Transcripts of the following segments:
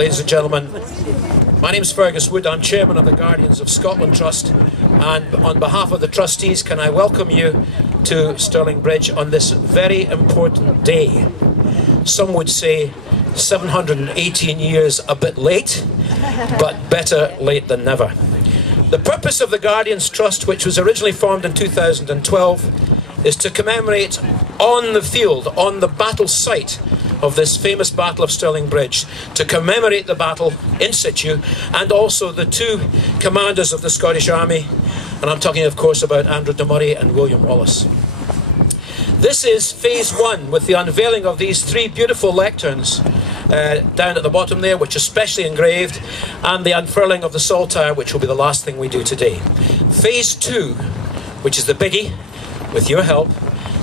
ladies and gentlemen. My name's Fergus Wood. I'm chairman of the Guardians of Scotland Trust, and on behalf of the trustees, can I welcome you to Stirling Bridge on this very important day. Some would say 718 years a bit late, but better late than never. The purpose of the Guardians Trust, which was originally formed in 2012, is to commemorate on the field, on the battle site of this famous Battle of Stirling Bridge, to commemorate the battle in situ, and also the two commanders of the Scottish Army, and I'm talking of course about Andrew de Moray and William Wallace. This is phase one, with the unveiling of these three beautiful lecterns down at the bottom there, which are specially engraved, and the unfurling of the Saltire, which will be the last thing we do today. Phase two, which is the biggie, with your help,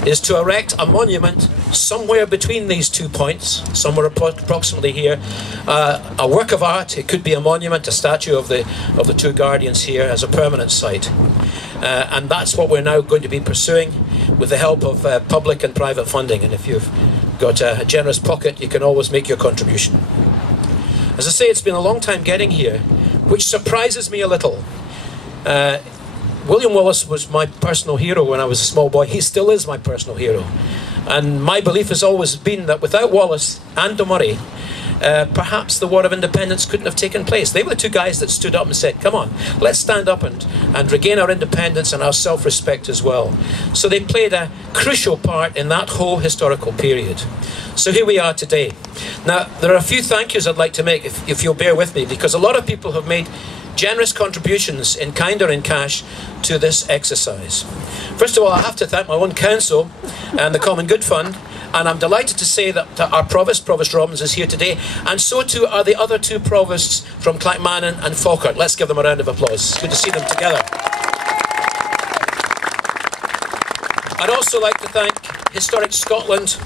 is to erect a monument somewhere between these 2 points, somewhere approximately here, a work of art. It could be a monument, a statue of the two Guardians here as a permanent site. And that's what we're now going to be pursuing with the help of public and private funding. And if you've got a generous pocket, you can always make your contribution. As I say, it's been a long time getting here, which surprises me a little. William Wallace was my personal hero when I was a small boy. He still is my personal hero. And my belief has always been that without Wallace and de Moray, perhaps the War of Independence couldn't have taken place. They were the two guys that stood up and said, come on, let's stand up and regain our independence and our self-respect as well. So they played a crucial part in that whole historical period. So here we are today. Now, there are a few thank yous I'd like to make, if you'll bear with me, because a lot of people have made generous contributions in kind or in cash to this exercise. First of all, I have to thank my own council and the Common Good Fund, and I'm delighted to say that our Provost Robbins, is here today, and so too are the other two Provosts from Clackmannan and Falkirk. Let's give them a round of applause. It's good to see them together. I'd also like to thank Historic Scotland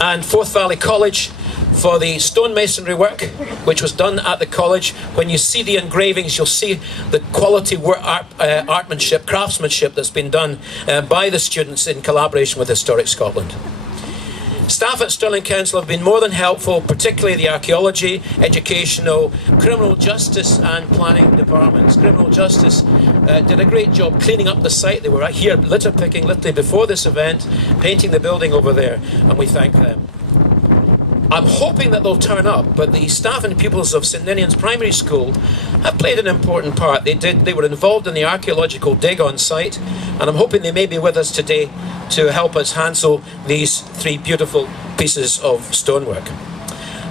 and Forth Valley College for the stonemasonry work which was done at the college. When you see the engravings, you'll see the quality work, artmanship, craftsmanship that's been done by the students in collaboration with Historic Scotland. Staff at Stirling Council have been more than helpful, particularly the archaeology, educational, criminal justice and planning departments. Criminal justice did a great job cleaning up the site. They were right here litter picking literally before this event, painting the building over there, and we thank them. I'm hoping that they'll turn up, but the staff and pupils of St Ninian's Primary School have played an important part. They were involved in the archaeological dig on site, and I'm hoping they may be with us today to help us handle these three beautiful pieces of stonework.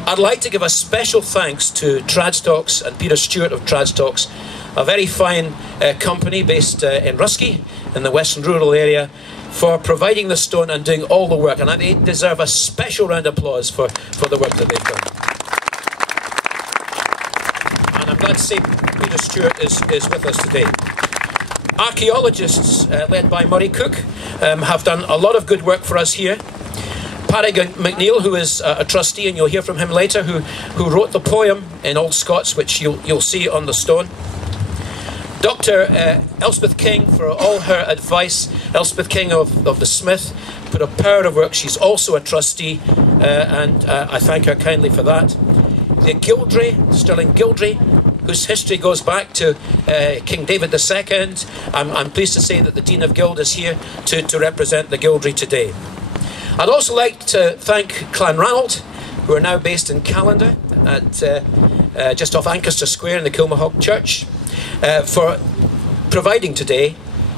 I'd like to give a special thanks to Tradstocks and Peter Stewart of Tradstocks, a very fine company based in Ruskey, in the western rural area, for providing the stone and doing all the work, and they deserve a special round of applause for the work that they've done. And I'm glad to say Peter Stewart is with us today. Archaeologists, led by Murray Cook, have done a lot of good work for us here. Paddy McNeill, who is a trustee, and you'll hear from him later, who wrote the poem in Old Scots, which you'll see on the stone. Dr. Elspeth King, for all her advice. Elspeth King of the Smith put a power of work. She's also a trustee, and I thank her kindly for that. The Gildry, Stirling Gildry, whose history goes back to King David II. I'm pleased to say that the Dean of Guild is here to represent the Gildry today. I'd also like to thank Clanranald, who are now based in Callander, at just off Ancaster Square in the Kilmahog Church, for providing today.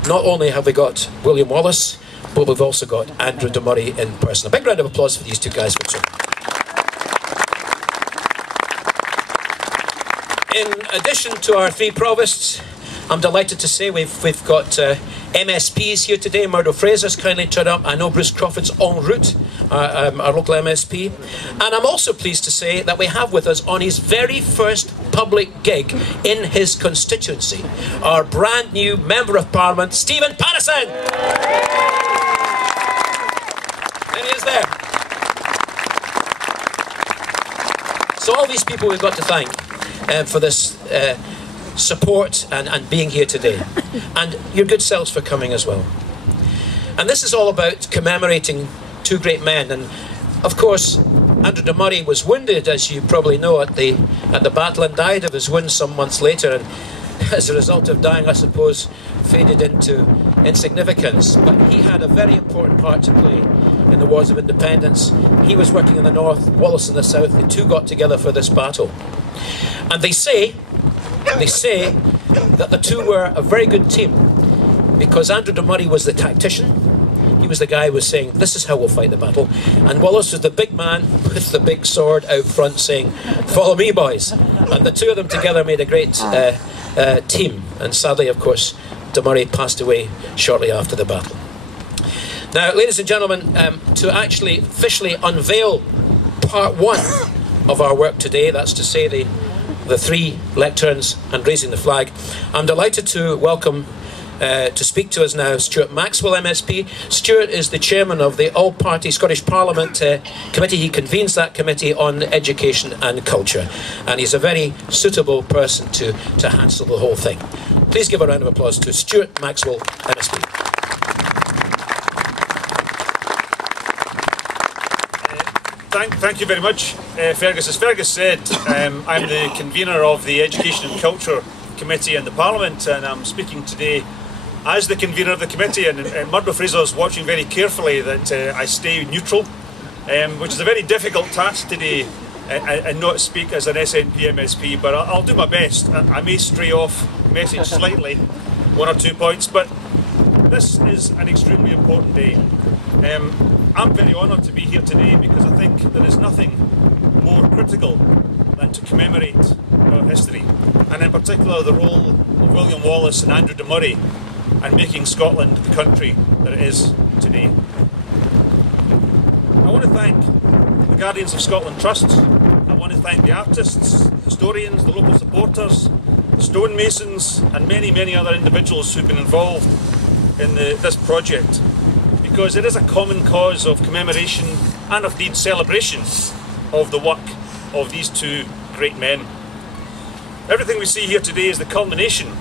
Not only have we got William Wallace, but we've also got Andrew de Moray in person. A big round of applause for these two guys. In addition to our three provosts, I'm delighted to say we've got MSPs here today. Murdo Fraser's kindly turned up. I know Bruce Crawford's en route, our local MSP. And I'm also pleased to say that we have with us on his very first public gig in his constituency, our brand new Member of Parliament, Stephen Patterson. And he is there. So all these people we've got to thank for this support and being here today, and your good selves for coming as well. And this is all about commemorating two great men, and of course Andrew de Murray was wounded, as you probably know, at the battle, and died of his wounds some months later, and as a result of dying, I suppose, faded into insignificance. But he had a very important part to play in the Wars of Independence. He was working in the north, Wallace in the south. The two got together for this battle. And they say that the two were a very good team, because Andrew de Murray was the tactician. He was the guy who was saying, this is how we'll fight the battle. And Wallace was the big man with the big sword out front saying, follow me, boys. And the two of them together made a great team. And sadly, of course, de Murray passed away shortly after the battle. Now, ladies and gentlemen, to actually officially unveil part one of our work today, that's to say the three lecterns and raising the flag, I'm delighted to welcome to speak to us now Stuart Maxwell MSP. Stuart is the chairman of the All-Party Scottish Parliament Committee. He convenes that committee on education and culture, and he's a very suitable person to handle the whole thing. Please give a round of applause to Stuart Maxwell MSP. Thank you very much, Fergus. As Fergus said, I'm the convener of the Education and Culture Committee in the Parliament, and I'm speaking today as the convener of the committee, and Murdo Fraser is watching very carefully that I stay neutral, which is a very difficult task today, and not speak as an SNP MSP, but I'll do my best. I may stray off message slightly, one or 2 points, but this is an extremely important day. I'm very honoured to be here today because I think there is nothing more critical than to commemorate our history, and in particular the role of William Wallace and Andrew de Murray and making Scotland the country that it is today. I want to thank the Guardians of Scotland Trust. I want to thank the artists, historians, the local supporters, stonemasons and many other individuals who've been involved in this project, because it is a common cause of commemoration and indeed celebration of the work of these two great men. Everything we see here today is the culmination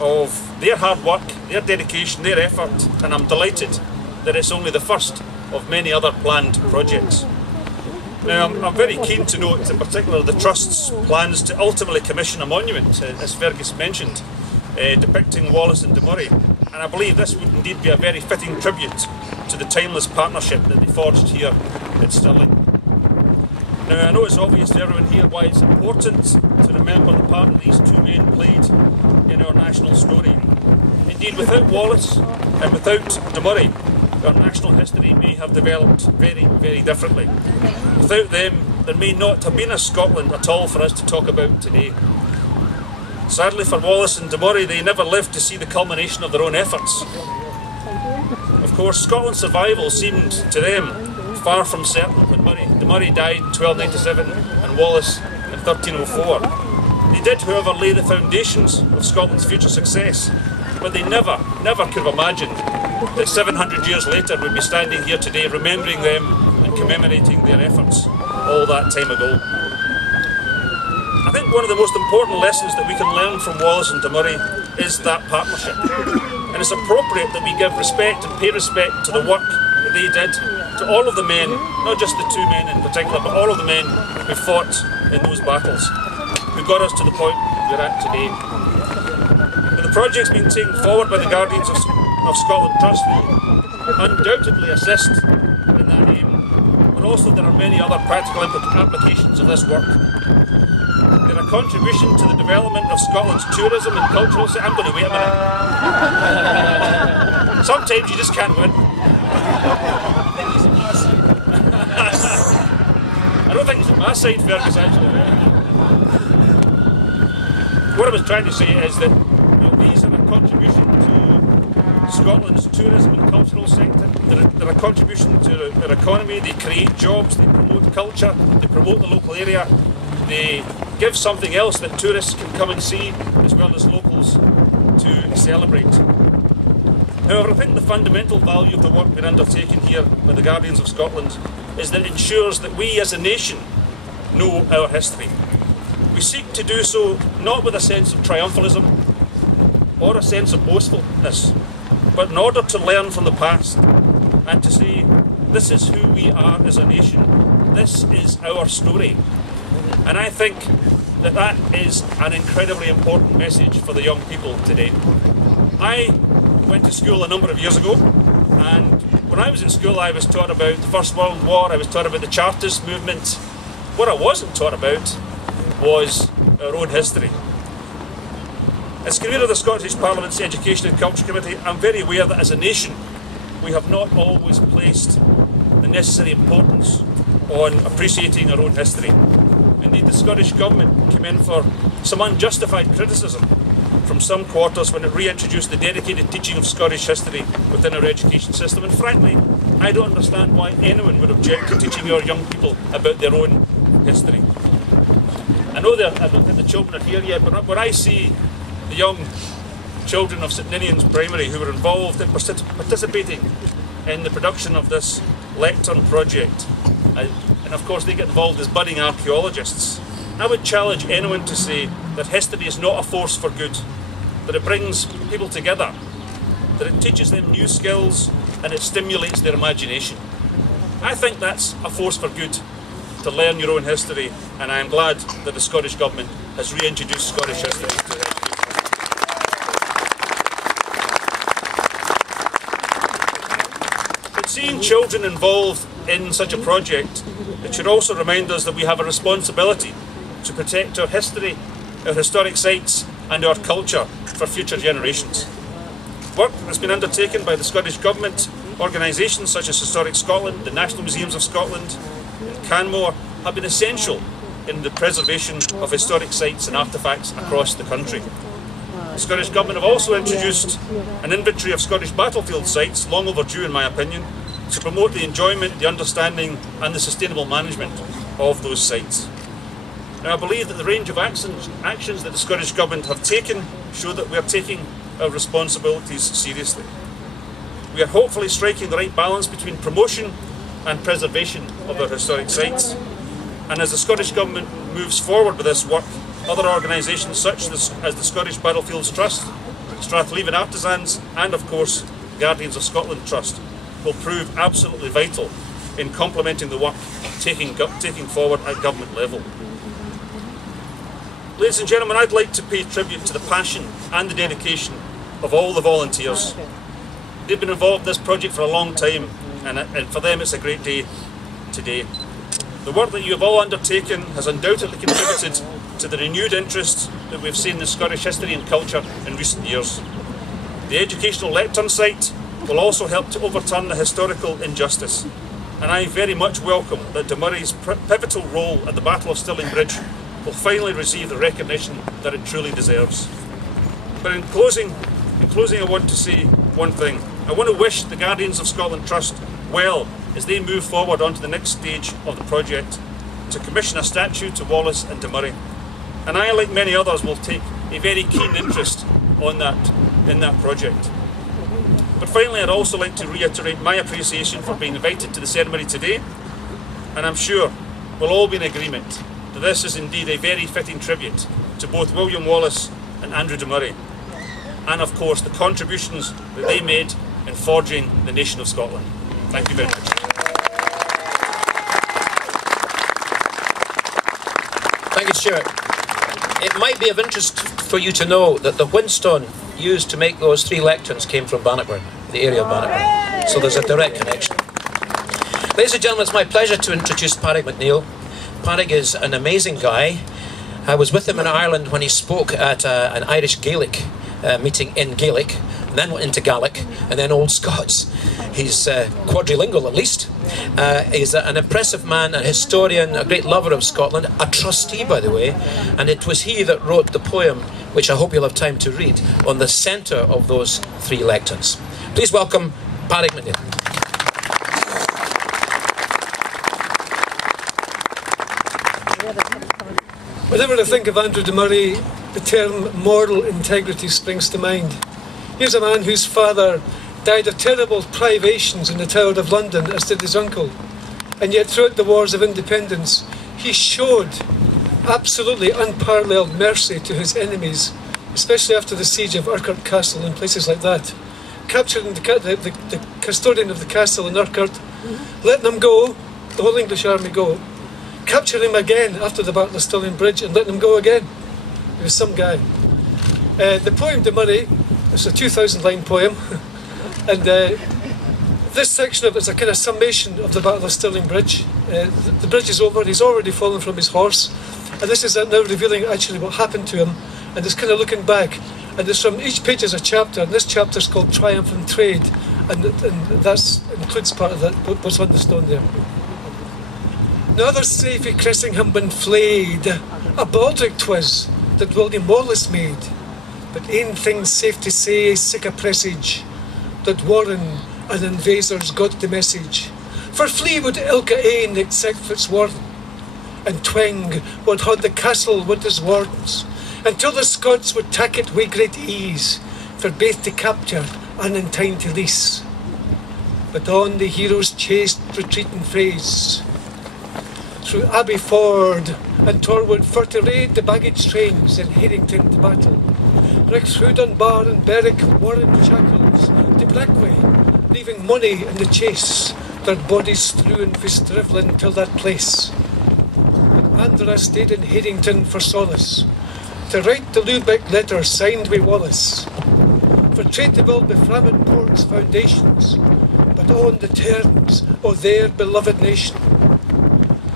of their hard work, their dedication, their effort, and I'm delighted that it's only the first of many other planned projects. Now, I'm very keen to note in particular the Trust's plans to ultimately commission a monument, as Fergus mentioned, depicting Wallace and de Murray, and I believe this would indeed be a very fitting tribute to the timeless partnership that they forged here at Stirling. Now, I know it's obvious to everyone here why it's important to remember the part that these two men played in our national story. Indeed, without Wallace and without de Murray, our national history may have developed very differently. Without them, there may not have been a Scotland at all for us to talk about today. Sadly for Wallace and de Murray, they never lived to see the culmination of their own efforts. Of course, Scotland's survival seemed to them far from certain when de Murray died in 1297 and Wallace in 1304. They did, however, lay the foundations of Scotland's future success, but they never could have imagined that 700 years later we'd be standing here today remembering them and commemorating their efforts all that time ago. I think one of the most important lessons that we can learn from Wallace and de Murray is that partnership, and it's appropriate that we give respect and pay respect to the work that they did, to all of the men, not just the two men in particular, but all of the men who fought in those battles, who got us to the point we're at today. But the project's being taken forward by the Guardians of Scotland Trust will undoubtedly assist in that aim, but also there are many other practical applications of this work. They're a contribution to the development of Scotland's tourism and cultural sector. I'm going to wait a minute. Sometimes you just can't win. I don't think it's on my side, Fergus, actually. What I was trying to say is that these are a contribution to Scotland's tourism and cultural sector. They're a contribution to their economy. They create jobs, they promote culture, they promote the local area, they give something else that tourists can come and see, as well as locals to celebrate. However, I think the fundamental value of the work we're undertaking here by the Guardians of Scotland is that it ensures that we as a nation know our history. We seek to do so not with a sense of triumphalism or a sense of boastfulness, but in order to learn from the past and to say, this is who we are as a nation, this is our story. And I think that that is an incredibly important message for the young people today. I went to school a number of years ago, and when I was at school I was taught about the First World War, I was taught about the Chartist movement. What I wasn't taught about was our own history. As convener of the Scottish Parliament's Education and Culture Committee, I'm very aware that as a nation we have not always placed the necessary importance on appreciating our own history. Indeed, the Scottish Government came in for some unjustified criticism from some quarters when it reintroduced the dedicated teaching of Scottish history within our education system. And frankly, I don't understand why anyone would object to teaching our young people about their own history. I don't think the children are here yet, but when I see the young children of St Ninian's Primary who were involved in participating in the production of this lectern project, and of course they get involved as budding archaeologists, I would challenge anyone to say that history is not a force for good, that it brings people together, that it teaches them new skills and it stimulates their imagination. I think that's a force for good, to learn your own history, and I am glad that the Scottish Government has reintroduced Scottish history to education. But seeing children involved in such a project, it should also remind us that we have a responsibility to protect our history, our historic sites and our culture for future generations. Work has been undertaken by the Scottish Government, organisations such as Historic Scotland, the National Museums of Scotland and Canmore have been essential in the preservation of historic sites and artefacts across the country. The Scottish Government have also introduced an inventory of Scottish battlefield sites, long overdue in my opinion, to promote the enjoyment, the understanding and the sustainable management of those sites. Now, I believe that the range of actions that the Scottish Government have taken show that we are taking our responsibilities seriously. We are hopefully striking the right balance between promotion and preservation of our historic sites. And as the Scottish Government moves forward with this work, other organisations such as the Scottish Battlefields Trust, Strathleven Artisans and of course Guardians of Scotland Trust will prove absolutely vital in complementing the work taking forward at government level. Ladies and gentlemen, I'd like to pay tribute to the passion and the dedication of all the volunteers. They've been involved in this project for a long time, and for them it's a great day today. The work that you have all undertaken has undoubtedly contributed to the renewed interest that we've seen in Scottish history and culture in recent years. The educational lectern site will also help to overturn the historical injustice, and I very much welcome that Murray's pivotal role at the Battle of Stirling Bridge will finally receive the recognition that it truly deserves. But in closing, I want to say one thing. I want to wish the Guardians of Scotland Trust well as they move forward onto the next stage of the project to commission a statue to Wallace and to Murray. And I, like many others, will take a very keen interest in that project. But finally, I'd also like to reiterate my appreciation for being invited to the ceremony today, and I'm sure we'll all be in agreement that this is indeed a very fitting tribute to both William Wallace and Andrew de Murray, and of course the contributions that they made in forging the nation of Scotland. Thank you very much. Thank you, Stuart. It might be of interest for you to know that the whinstone used to make those three lecterns came from Bannockburn, the area of Bannockburn. So there's a direct connection. Ladies and gentlemen, it's my pleasure to introduce Padraig MacNeill. Padraig is an amazing guy. I was with him in Ireland when he spoke at an Irish Gaelic meeting in Gaelic, and then went into Gaelic, and then Old Scots. He's quadrilingual at least. He's an impressive man, a historian, a great lover of Scotland, a trustee by the way, and it was he that wrote the poem, which I hope you'll have time to read, on the centre of those three lecterns. Please welcome Padraig MacNeill. Whenever I think of Andrew de Murray, the term moral integrity springs to mind. Here's a man whose father died of terrible privations in the Tower of London, as did his uncle. And yet throughout the wars of independence, he showed absolutely unparalleled mercy to his enemies, especially after the siege of Urquhart Castle and places like that. Capturing the custodian of the castle in Urquhart, letting him go, the whole English army go, capture him again after the Battle of Stirling Bridge and let him go again. He was some guy. The poem to Murray, it's a 2,000-line poem, and this section of it is a kind of summation of the Battle of Stirling Bridge. The bridge is over, he's already fallen from his horse, and this is now revealing actually what happened to him, and it's kind of looking back. And it's from each page is a chapter, and this chapter is called Triumph and Trade, and that includes part of that, what's on the stone there. Another safe he Cressingham been flayed, a baldric 'twas that William Wallace made, but ain thing's safe to say, sick a presage, that Warren and invasors got the message. For flee would ilka ain except Fitzwarren, and Twang would hold the castle with his wardens, until the Scots would tak it wi' great ease, for baith to capture and in time to lease. But on the heroes chased retreating frays, through Abbey Ford and Torwood for to raid the baggage trains in Harington to battle. Rixthrough Dunbar and Berwick, Warren Shackles to Brackway, leaving money in the chase, their bodies strewn for Strivlin till that place. But Andra stayed in Harington for solace, to write the Lubeck letter signed with Wallace, for trade to build beframed ports foundations, but on the terms of their beloved nation.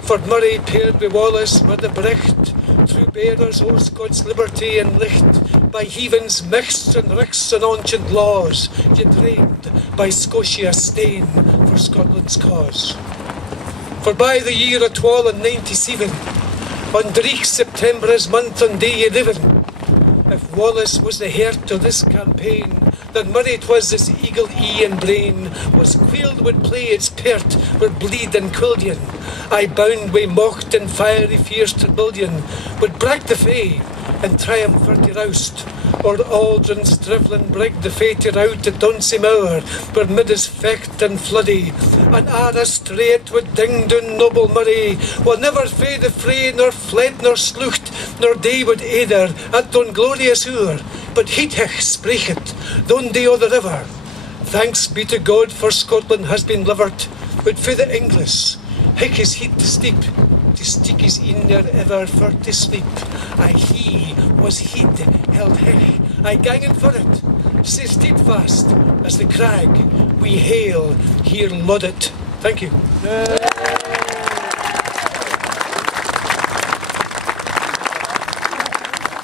For Murray paired with Wallace were the Brecht, through bearers o'er Scots liberty and licht, by heathens mixed and ricks and ancient laws, yet reigned by Scotia stain for Scotland's cause. For by the year of 1297, on Dreich September's month and day 11, if Wallace was the heart of this campaign, then Murray 'twas his eagle ee and brain, was quailed would play its pert with bleed and quillion, I bound wi' mocht and fiery fierce rebellion, would brag the fay, and triumph for to roust, or Aldrin Strivlin brig the fay to rout at Dunsey Mower, where mid his fecht and floody, and Ara straight would ding down noble Murray, will never fay the fray, nor fled nor slucht, nor day would either at Dun glorious hour, but Heathech sprechet, Dundee o' the river. Thanks be to God for Scotland has been livered, but for the English, hick his heat to steep, to stick his in there ever for to sleep. Aye, he was hid, held hick, aye ganging for it, sae steadfast as the crag, we hail, here lod it. Thank you.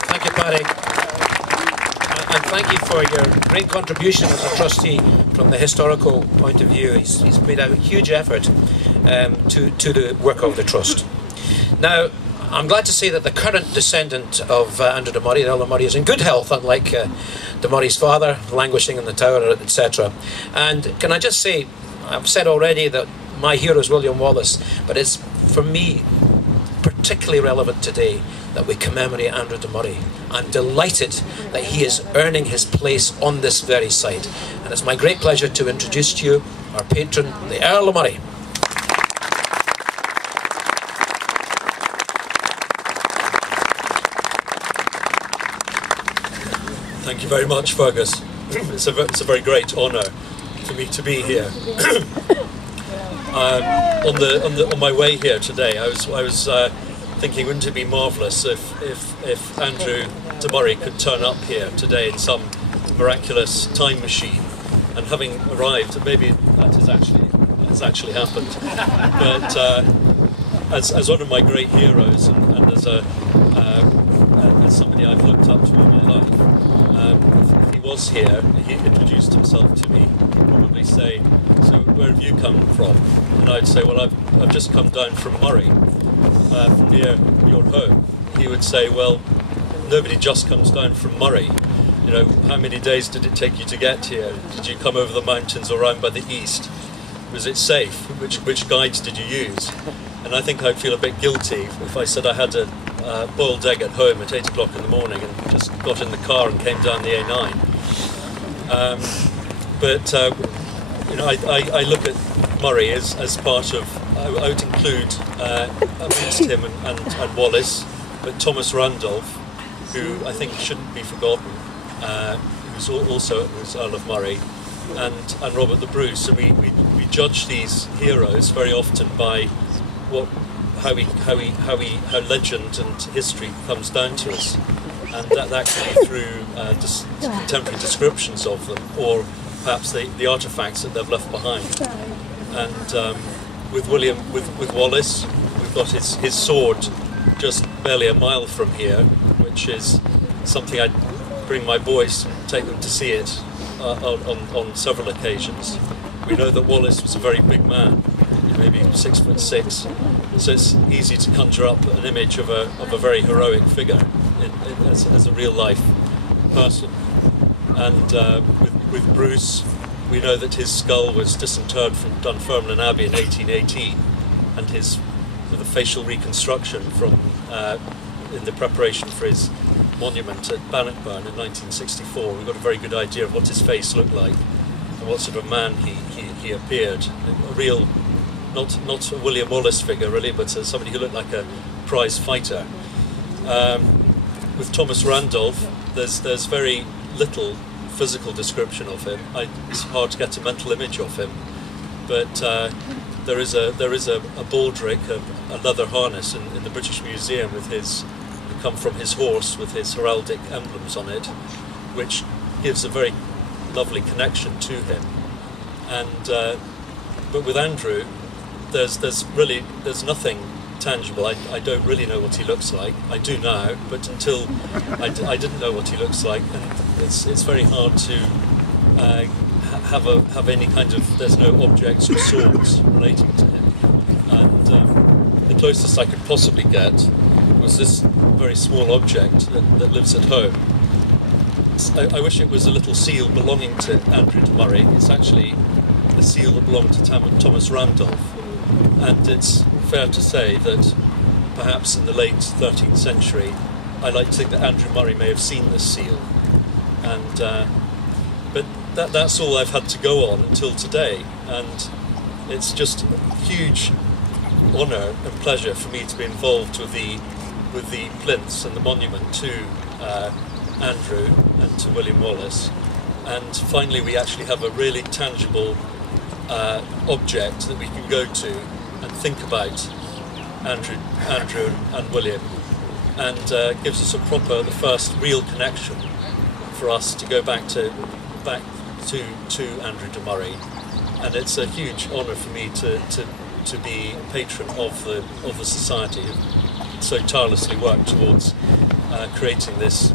Thank you, Paddy. And thank you for your great contribution as a trustee from the historical point of view. He's made a huge effort to the work of the trust. Now, I'm glad to say that the current descendant of Andrew de Murray, the Earl of Murray, is in good health, unlike de Murray's father, languishing in the Tower, etc. And can I just say, I've said already that my hero is William Wallace, but it's, for me, particularly relevant today that we commemorate Andrew de Murray. I'm delighted that he is earning his place on this very site. And it's my great pleasure to introduce to you our patron, the Earl of Murray. Thank you very much, Fergus. It's a very great honour for me to be here. On my way here today, I was thinking, wouldn't it be marvellous if Andrew de Murray could turn up here today in some miraculous time machine, and having arrived, maybe that has actually happened. But as one of my great heroes, and as somebody I've looked up to all my life, if he was here, he introduced himself to me, he'd probably say, "So where have you come from?" And I'd say, "Well, I've just come down from Moray, from near your home." He would say, "Well, nobody just comes down from Moray. You know, how many days did it take you to get here? Did you come over the mountains or round by the east? Was it safe? Which guides did you use?" And I think I'd feel a bit guilty if I said I had a boiled egg at home at 8 o'clock in the morning and just got in the car and came down the A9. You know, I look at Moray as part of, I would include amongst him and Wallace, but Thomas Randolph, who I think shouldn't be forgotten, who's also was Earl of Murray, and Robert the Bruce, and we judge these heroes very often by how legend and history comes down to us, and that can be through just contemporary descriptions of them, or perhaps the artefacts that they've left behind. And with Wallace, we've got his sword just barely a mile from here, which is something I bring my boys and take them to see it on several occasions. We know that Wallace was a very big man, maybe 6'6", so it's easy to conjure up an image of a very heroic figure as a real life person. And with Bruce, we know that his skull was disinterred from Dunfermline Abbey in 1818, and with a facial reconstruction from in the preparation for his monument at Bannockburn in 1964. We got a very good idea of what his face looked like and what sort of man he appeared. A real, not a William Wallace figure really, but somebody who looked like a prize fighter. With Thomas Randolph, there's very little physical description of him. It's hard to get a mental image of him, but there is a baldric, a leather harness in the British Museum with come from his horse with his heraldic emblems on it, which gives a very lovely connection to him. And but with Andrew, there's nothing tangible. I don't really know what he looks like. I do now, but until I didn't know what he looks like, and it's very hard to have any kind of. There's no objects or swords relating to him, and the closest I could possibly get was this very small object that lives at home. I wish it was a little seal belonging to Andrew de Murray. It's actually a seal that belonged to Thomas Randolph, and it's fair to say that perhaps in the late 13th century, I like to think that Andrew Murray may have seen this seal, and but that's all I've had to go on until today, and it's just a huge honour and pleasure for me to be involved with the plinths and the monument to Andrew and to William Wallace, and finally we actually have a really tangible object that we can go to and think about Andrew and William, and gives us the first real connection for us to go back to Andrew de Murray, and it's a huge honour for me to be patron of the society who so tirelessly worked towards creating this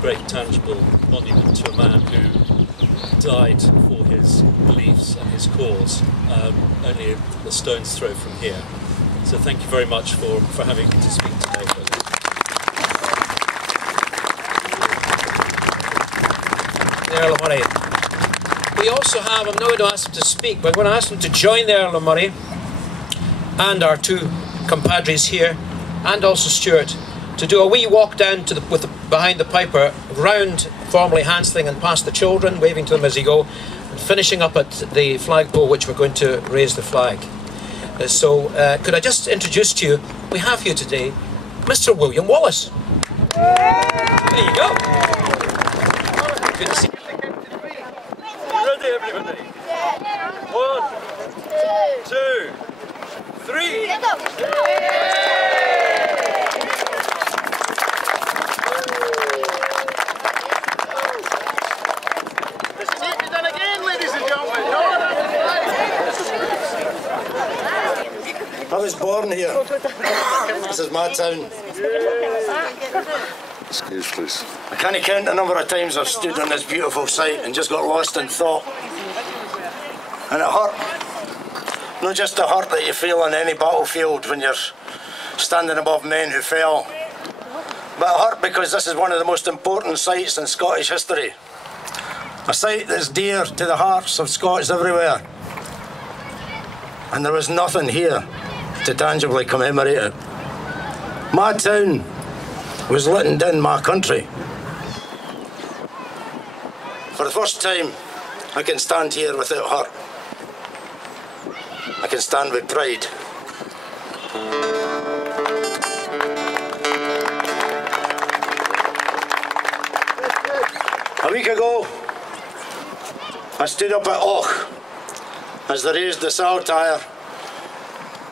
great tangible monument to a man who died for his beliefs and his cause, only a stone's throw from here. So thank you very much for having me to speak today. The Earl of Moray. We also have, I'm not going to ask them to speak, but I'm going to ask them to join the Earl of Moray and our two compadres here, and also Stuart, to do a wee walk down to behind the piper, round formally Hansling and past the children, waving to them as you go, and finishing up at the flagpole, which we're going to raise the flag. So could I just introduce to you, we have here today Mr. William Wallace. There you go. Good to see you. Ready, everybody? 1, 2, 3. I was born here. This is my town. Excuse, please. I can't count the number of times I've stood on this beautiful site and just got lost in thought. And it hurt. Not just the hurt that you feel on any battlefield when you're standing above men who fell, but it hurt because this is one of the most important sites in Scottish history. A site that's dear to the hearts of Scots everywhere. And there was nothing here to tangibly commemorate it. My town was letting down my country. For the first time, I can stand here without hurt. I can stand with pride. A week ago, I stood up at Och as they raised the Saltire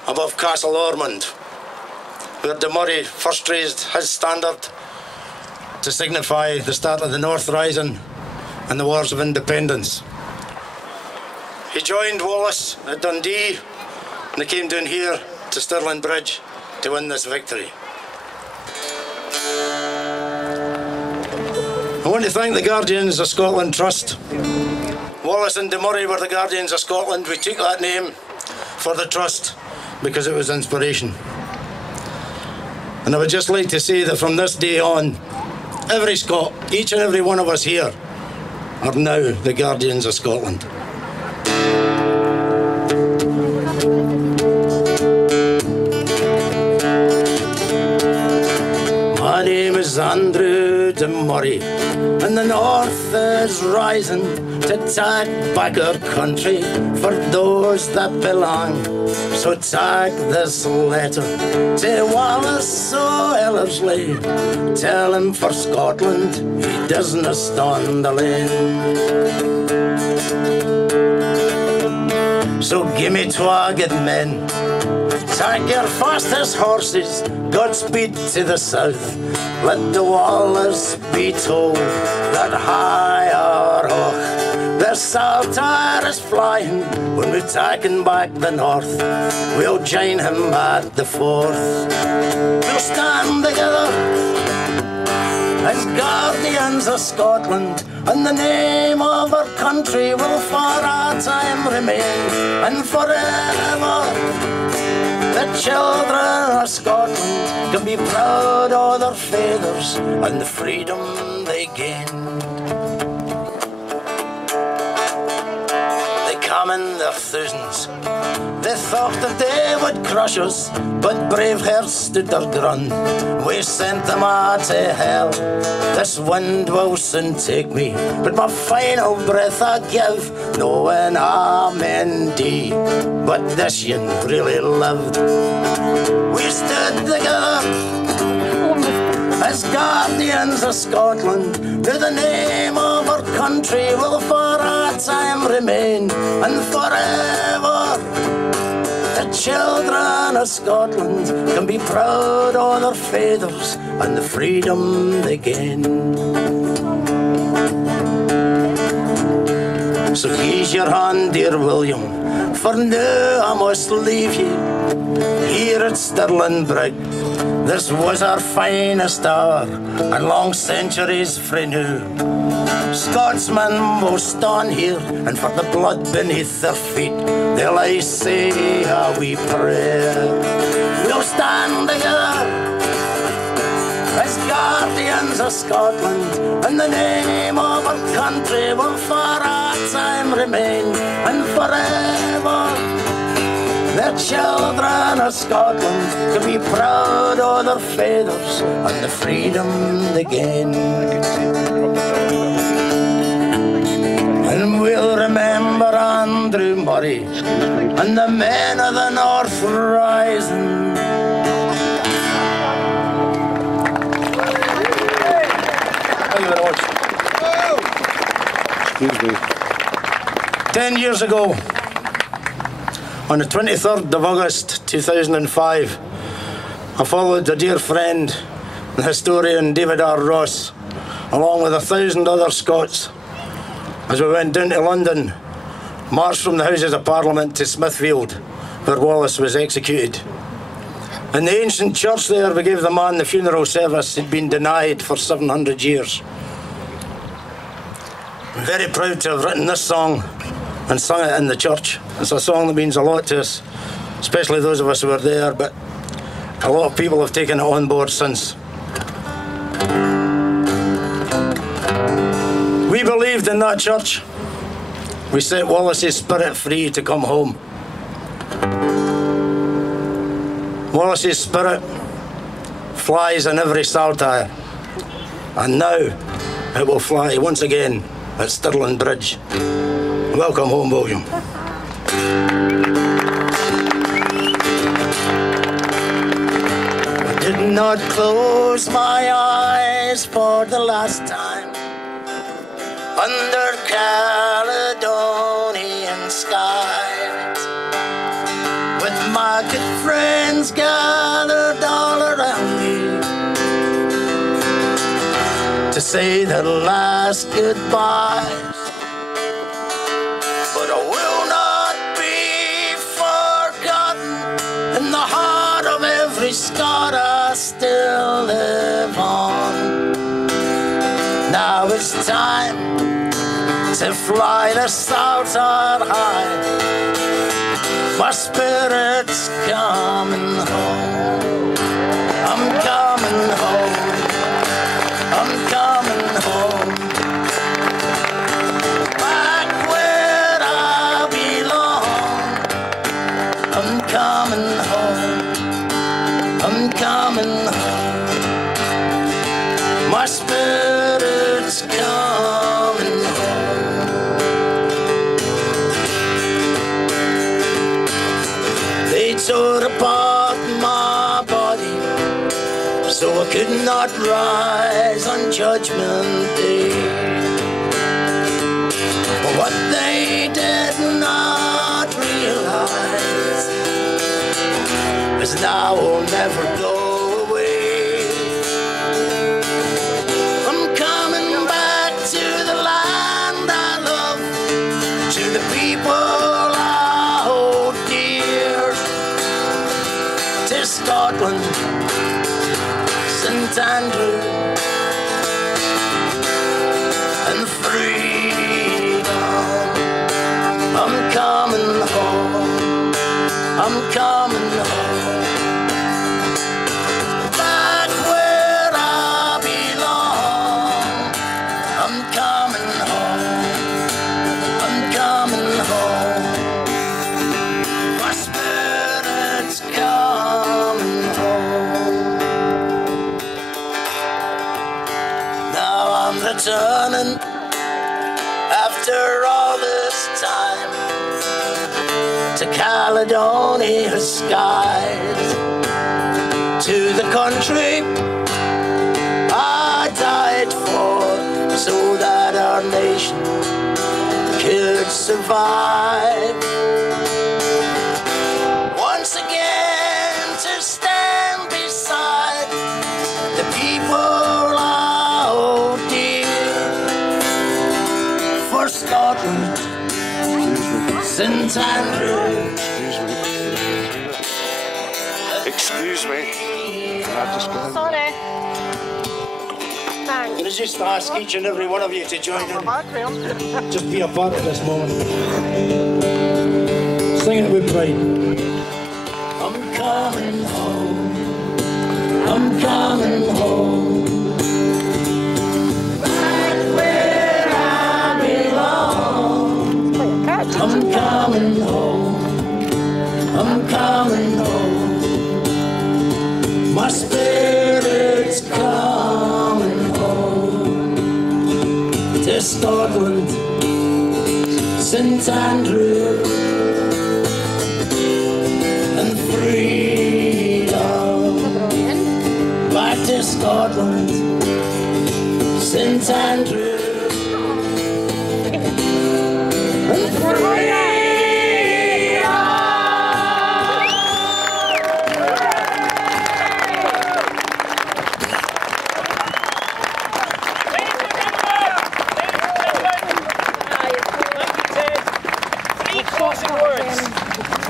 above Castle Ormond, where de Murray first raised his standard to signify the start of the North Rising and the Wars of Independence. He joined Wallace at Dundee and they came down here to Stirling Bridge to win this victory. I want to thank the Guardians of Scotland Trust. Wallace and de Murray were the Guardians of Scotland. We took that name for the Trust because it was inspiration. And I would just like to say that from this day on, every Scot, each and every one of us here, are now the Guardians of Scotland. My name is Andrew de Murray, and the North is rising to take back our country for those that belong. So take this letter to Wallace O'Ellerslie. Tell him for Scotland he doesn't stand alone. So give me 2 good men, take your fastest horses, Godspeed to the south. Let the Wallace be told that high or hoch, their Saltire is flying when we're taking back the north. We'll join him at the fourth. We'll stand together as Guardians of Scotland, and the name of our country will for our time remain, and forever the children of Scotland can be proud of their feathers and the freedom they gained. They come in their thousands. They thought that they would crush us, but Braveheart stood their ground. We sent them out to hell. This wind will soon take me, but my final breath I give, knowing amen D. But this yin really lived. We stood together as Guardians of Scotland. To the name of our country will for our time remain, and forever the children of Scotland can be proud of their feathers and the freedom they gain. So here's your hand, dear William, for now I must leave you here at Stirling Bridge. This was our finest hour, and long centuries frae now. Scotsmen will stand here, and for the blood beneath their feet, they'll aye say a wee prayer. We'll stand together as Guardians of Scotland, and the name of our country will for our time remain, and forever the children of Scotland can be proud of their feathers and the freedom they gain. And we'll remember Andrew Murray and the men of the North Rising. Thank you very much. Excuse me. 10 years ago, on the 23rd of August 2005, I followed a dear friend, the historian David R. Ross, along with 1,000 other Scots, as we went down to London, marched from the Houses of Parliament to Smithfield, where Wallace was executed. In the ancient church there, we gave the man the funeral service he'd been denied for 700 years. I'm very proud to have written this song and sung it in the church. It's a song that means a lot to us, especially those of us who were there, but a lot of people have taken it on board since. We believed in that church. We set Wallace's spirit free to come home. Wallace's spirit flies in every Saltire, and now it will fly once again at Stirling Bridge. Welcome home, William. I did not close my eyes for the last time under Caledonian skies, with my good friends gathered all around me to say their last goodbyes. But I will not be forgotten in the heart of every Scot. I still live on. Now it's time to fly the Saltire high. My spirit's coming home. I'm coming home. I'm coming home. Back where I belong. I'm coming home. I'm coming home. My spirit's coming home. They tore apart my body so I could not rise on Judgment Day. But what they did not realize is now will never go away. I'm coming back to the land I love, to the people I hold dear, to Scotland, St Andrew, and freedom. I'm coming home. I'm coming home. Back where I belong. I'm coming home. I'm coming home. My spirit's coming home. Now I'm returning after all this time to Caledonia's skies, to the country I died for, so that our nation could survive. Once again to stand beside the people I hold dear, for Scotland, St Andrew. Excuse me. Can I just go? Sorry. Thanks. Can I just ask each and every one of you to join in? Just be a part of this moment. Sing it with pride. I'm coming home. I'm coming home. Back where I belong. I'm coming home. I'm coming home. My spirit's coming home to Scotland, St Andrew, and freedom. Back to Scotland, St Andrew, and freedom. Closing words.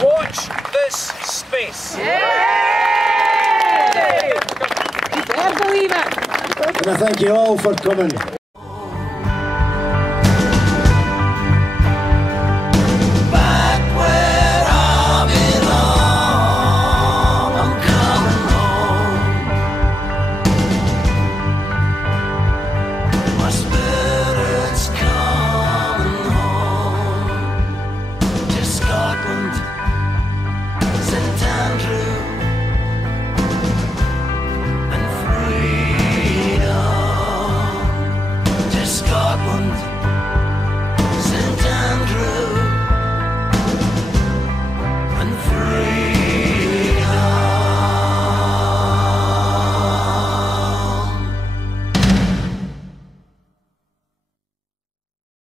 Watch this space. Yay! You better believe it. And I thank you all for coming.